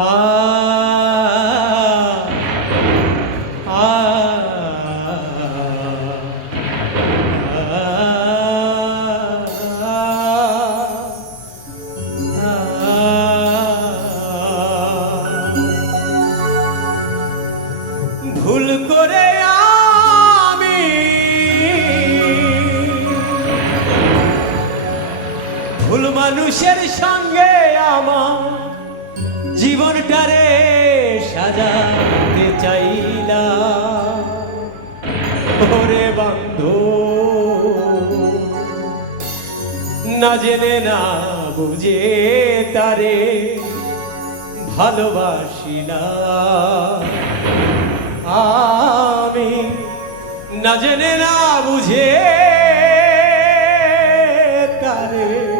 아. ভুল মানুষের সঙ্গে আমার জীবনটারে সাজাতে চাইলা ওরে বান্ধু, না জেনে না বুঝে তারে ভালোবাসিলা আমি না জেনে না বুঝে তারে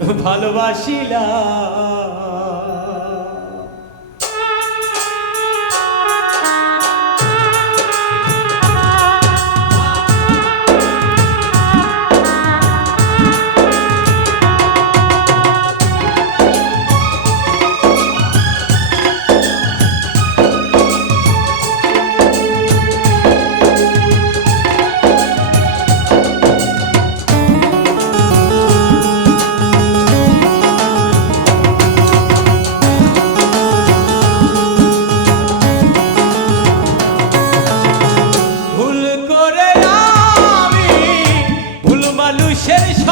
ভালোবাসিলা 千里之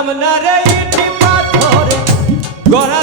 যমনার ইটি পাথরে গড়া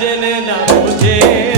জেনে না বুঝে